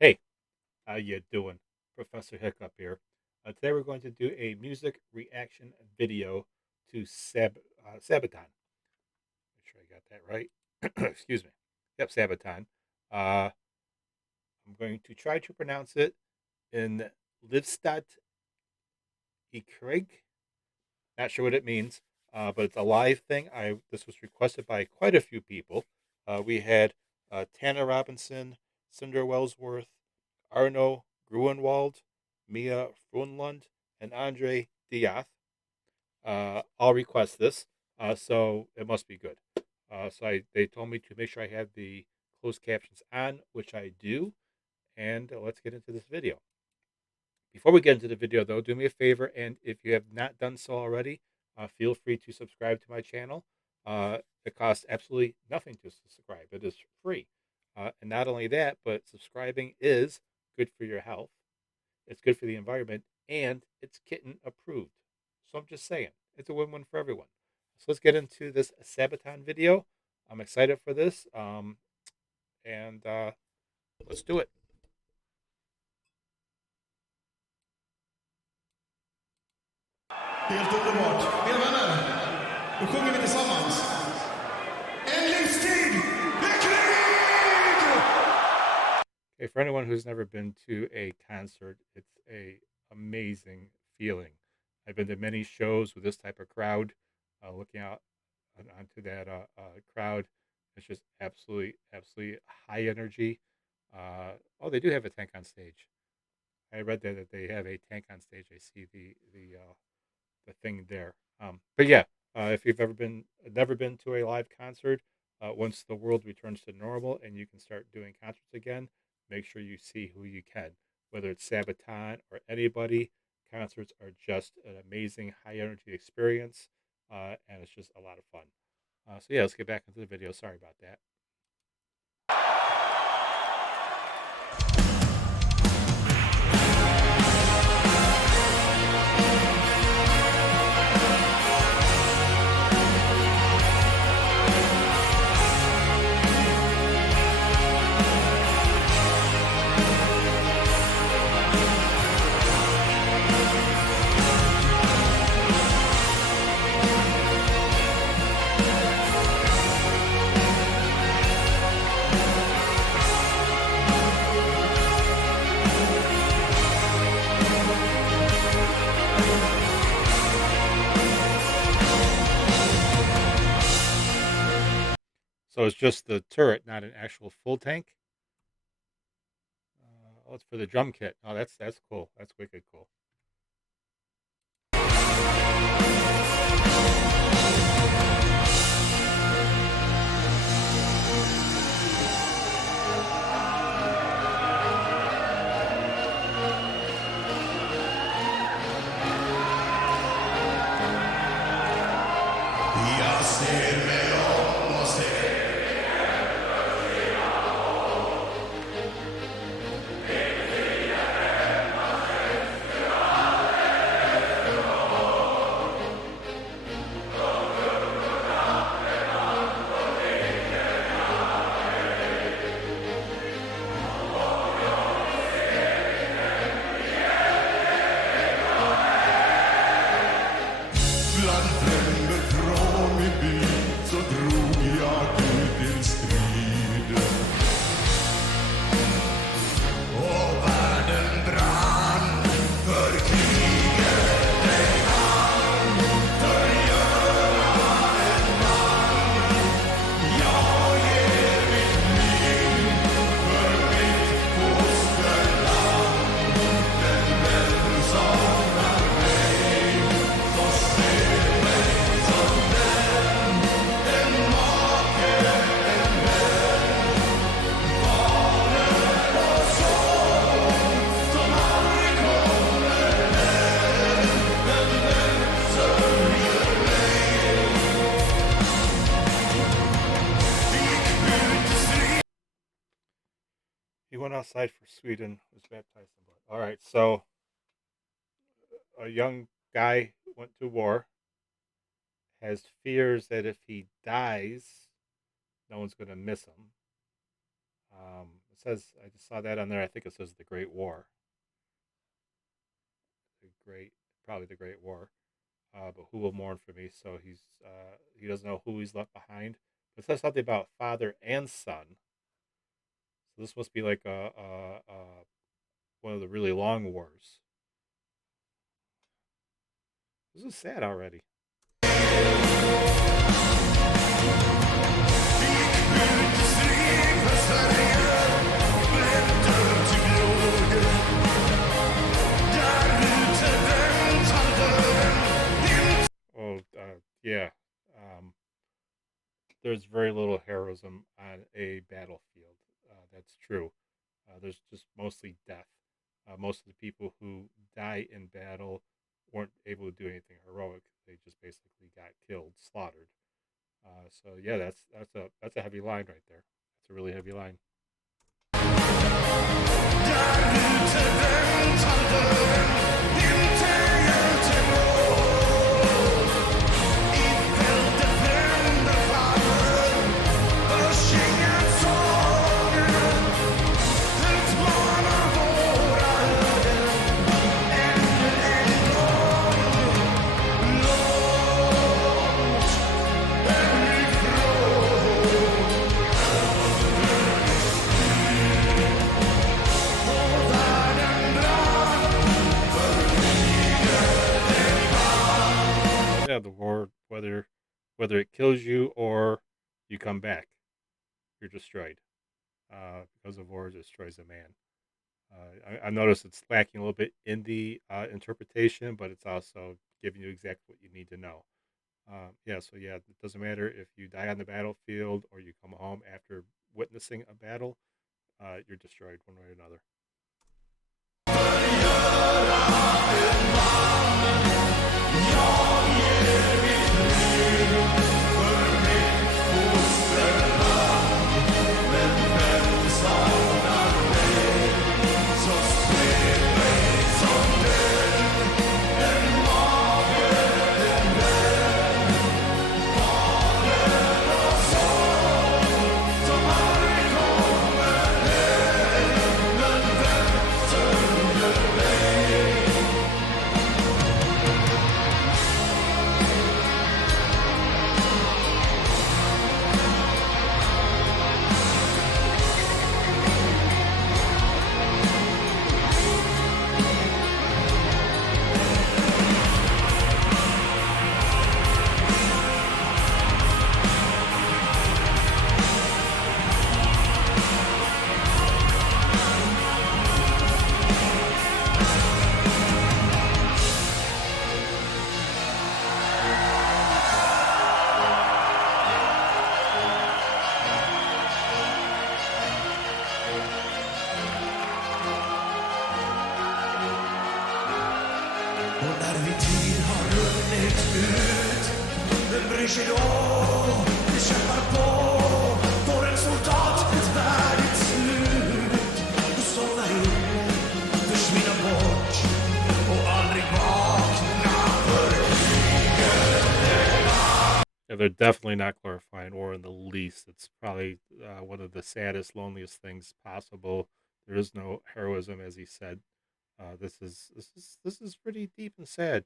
Hey, how you doing? Professor Hiccup here. Today we're going to do a music reaction video to Sabaton. Make sure I got that right. Excuse me. Yep, Sabaton. Uh, I'm going to try to pronounce it in Livstid Krig. Not sure what it means, but it's a live thing. This was requested by quite a few people. We had Tanner Robinson, Cinder Wellsworth, Arno Gruenwald, Mia Frunlund, and Andre Diath. I'll request this, so it must be good. They told me to make sure I have the closed captions on, which I do, and let's get into this video. Before we get into the video, though, do me a favor, and if you have not done so already, feel free to subscribe to my channel. It costs absolutely nothing to subscribe. It is free. And not only that, but subscribing is good for your health. It's good for the environment, and it's kitten approved. So I'm just saying, it's a win-win for everyone. So let's get into this Sabaton video. I'm excited for this, and let's do it. Helt underbart. Mina vänner, då sjunger vi tillsammans. En livstid med Krig! Okay, for anyone who's never been to a concert, it's a amazing feeling. I've been to many shows with this type of crowd. Looking out onto that crowd, it's just absolutely high energy. Oh, they do have a tank on stage. I read that they have a tank on stage. I see the thing there. But yeah, if you've never been to a live concert, once the world returns to normal and you can start doing concerts again, make sure you see who you can, whether it's Sabaton or anybody. Concerts are just an amazing high energy experience, and it's just a lot of fun. So yeah, let's get back into the video. Sorry about that. So it's just the turret, not an actual full tank. Oh, it's for the drum kit. Oh, that's cool. That's wicked cool. Jag ser mig om och ser bland fränder från min by så drog jag ut till strid. Och världen brann för kriget ej vann. För Göran en man. Jag ger mitt liv för mitt fosterland. Den vän saknar mig får se mig som vän. En make, en vän. Barnen och son som aldrig kommer hem. En vän sörjer mig. Gick ut i strid. He went outside for Sweden, was baptized in blood. All right, so a young guy went to war, has fears that if he dies, no one's going to miss him. It says I just saw that on there. I think it says the Great War. The Great, probably the Great War. But who will mourn for me? So he doesn't know who he's left behind. But it says something about father and son. So this must be like one of the really long wars. This is sad already. Oh, yeah. There's very little heroism on a battlefield. That's true. There's just mostly death. Most of the people who die in battle weren't able to do anything heroic. They just basically got killed, slaughtered. So yeah, that's a heavy line right there. That's a really heavy line. Yeah, the war, whether it kills you or you come back, you're destroyed. Because of war destroys a man. I noticed it's lacking a little bit in the interpretation, but it's also giving you exactly what you need to know. Yeah, so yeah, it doesn't matter if you die on the battlefield or you come home after witnessing a battle, you're destroyed one way or another. Och när min tid har runnit ut, vem bryr sig då? Vi kämpar på, får en soldat ett värdigt slut. Och somnar upp, försvinna bort och aldrig vakna för Yeah, they're definitely not glorifying war in the least. It's probably one of the saddest, loneliest things possible. There is no heroism, as he said. This is pretty deep and sad,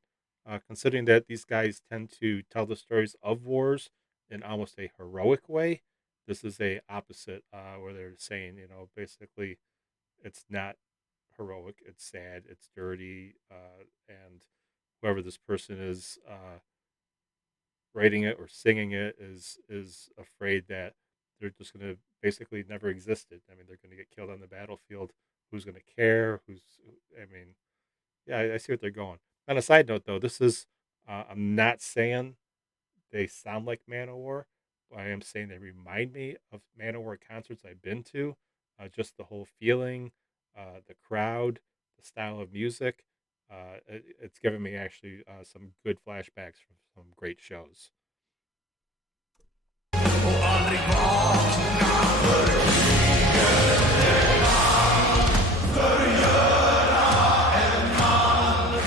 considering that these guys tend to tell the stories of wars in almost a heroic way. This is a opposite, where they're saying, basically, it's not heroic. It's sad. It's dirty, and whoever this person is writing it or singing it is afraid that they're just going to basically never existed. I mean, they're going to get killed on the battlefield. Who's going to care? I mean, yeah, I see what they're going. On a side note, though, this is, I'm not saying they sound like Manowar. I am saying they remind me of Manowar concerts I've been to. Just the whole feeling, the crowd, the style of music. It's given me actually some good flashbacks from some great shows. och aldrig vakna för kriget. Förgöra en man.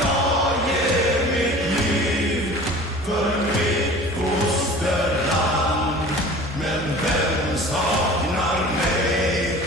Jag ger mitt liv för mitt fosterland. Men vem saknar mig?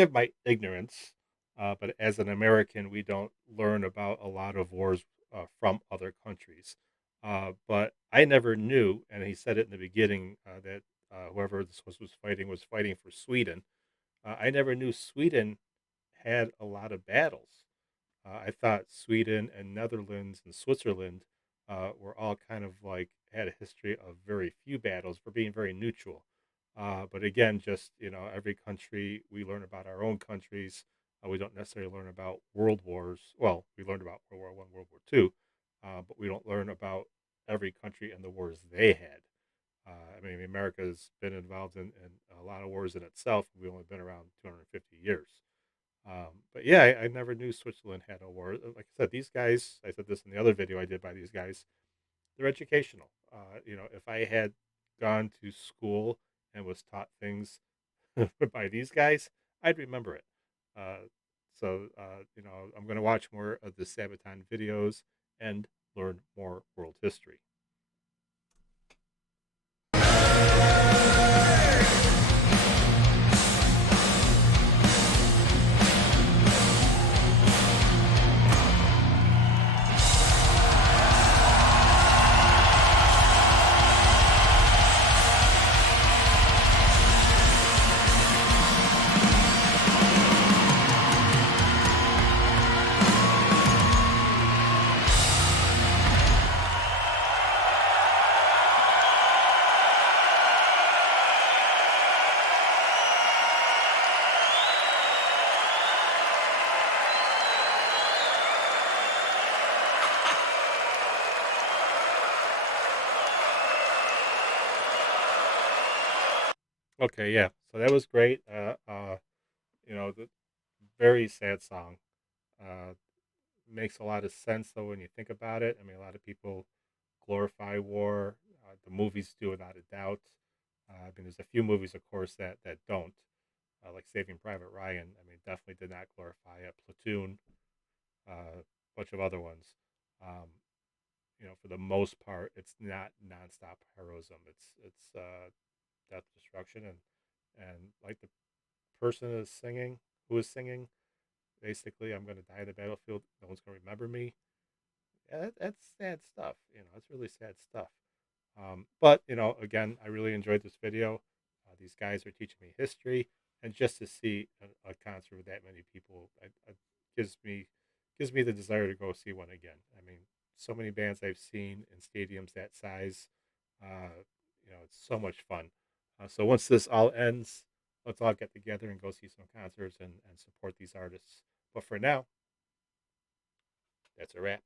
forgive my ignorance, but as an American, we don't learn about a lot of wars from other countries. But I never knew, and he said it in the beginning that whoever this was fighting for Sweden. I never knew Sweden had a lot of battles. I thought Sweden and Netherlands and Switzerland were all kind of like had a history of very few battles for being very neutral. But again, just every country we learn about our own countries. We don't necessarily learn about world wars. Well, we learned about World War I, World War II, but we don't learn about every country and the wars they had. I mean, America's been involved in a lot of wars in itself. We've only been around 250 years. But yeah, I never knew Switzerland had a war. Like I said, these guys, I said this in the other video I did by these guys, they're educational. If I had gone to school and was taught things by these guys, I'd remember it. Uh, I'm going to watch more of the Sabaton videos and learn more world history. Okay, yeah. So that was great. The very sad song. Uh, Makes a lot of sense though when you think about it. I mean, a lot of people glorify war. The movies do, without a doubt. I mean, there's a few movies, of course, that don't, like Saving Private Ryan. I mean, definitely did not glorify it. Platoon, a bunch of other ones. Um, for the most part, it's not nonstop heroism. It's death, destruction, and like the person is singing, who is singing, basically, I'm going to die in the battlefield. No one's going to remember me. Yeah, that's sad stuff. It's really sad stuff. But again, I really enjoyed this video. These guys are teaching me history, and just to see a concert with that many people gives me the desire to go see one again. I mean, so many bands I've seen in stadiums that size. It's so much fun. So once this all ends, let's all get together and go see some concerts and support these artists. But for now, that's a wrap.